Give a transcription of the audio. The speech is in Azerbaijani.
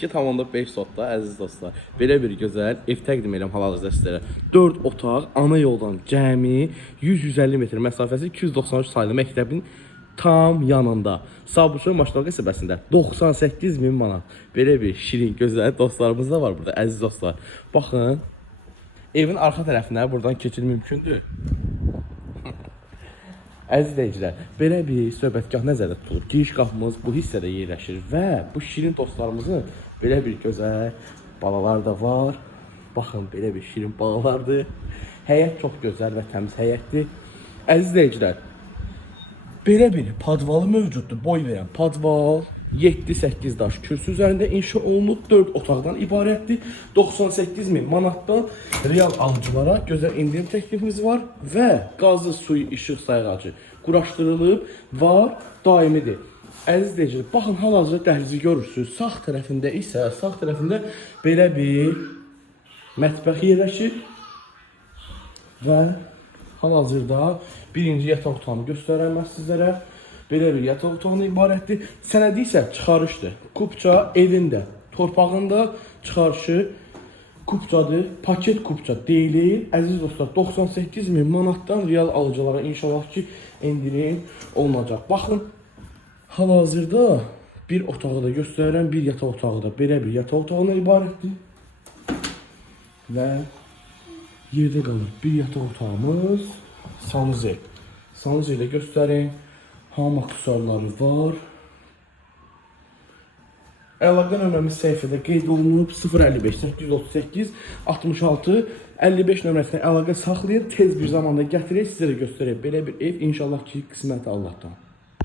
2,5 sotda əziz dostlar. Belə bir gözəl ev təqdim edirəm hal-hazırda sizlərə. 4 otaq, ana yoldan cəmi 100-150 metr məsafəsi 293 saylı məktəbin tam yanında. Sabunçu Maşalov qəsəbəsində 98.000 manat. Belə bir şirin, gözəl dostlarımız da var burada əziz dostlar. Baxın, evin arxa tərəfinə buradan keçid mümkündür. Əziz izləyicilər, belə bir söhbətgah nəzərdə tutulur. Giriş qapımız bu hissədə yerləşir və bu şirin dostlarımızın belə bir gözəl balalar da var. Baxın, belə bir şirin balalardır. Həyət çox gözəl və təmiz həyətdir. Əziz izləyicilər, belə bir padvalı mövcuddur, boy verən padval. 7-8 daş kürsü üzərində inşa olunub, 4 otaqdan ibarətdir. 98.000 manatdan real alıcılara gözəl indirim təklifimiz var və qazı, suyu, işıq sayğacı quraşdırılıb, var, daimidir. Əziz izləyicilər, baxın, hal-hazırda dəhlizi görürsünüz. Sağ tərəfində isə, sağ tərəfində belə bir mətbəx yerləşir və hal-hazırda birinci yataq otağını göstərəm mən sizlərə. Belə bir yataq otağına ibarətdir. Sənədi isə çıxarışdır. Kupça evində, torpağında çıxarışı kupçadır. Paket kupça deyilir. Əziz dostlar, 98.000 manatdan real alıcılara inşallah ki indirim olunacaq. Baxın, hal-hazırda bir otağı da göstərirəm. Bir yataq otağı da belə bir yataq otağına ibarətdir. Və yerdə qalır bir yataq otağımız, sanuzel. Sanuzeli göstərin. Hamam aksesuarları var. Əlaqə nömrəmiz səhifədə qeyd olunub 055 838 66 55 nömrəsinə əlaqə saxlayın. Tez bir zamanda gətirək, sizə də göstərək. Belə bir ev inşallah ki qismət Allahdan.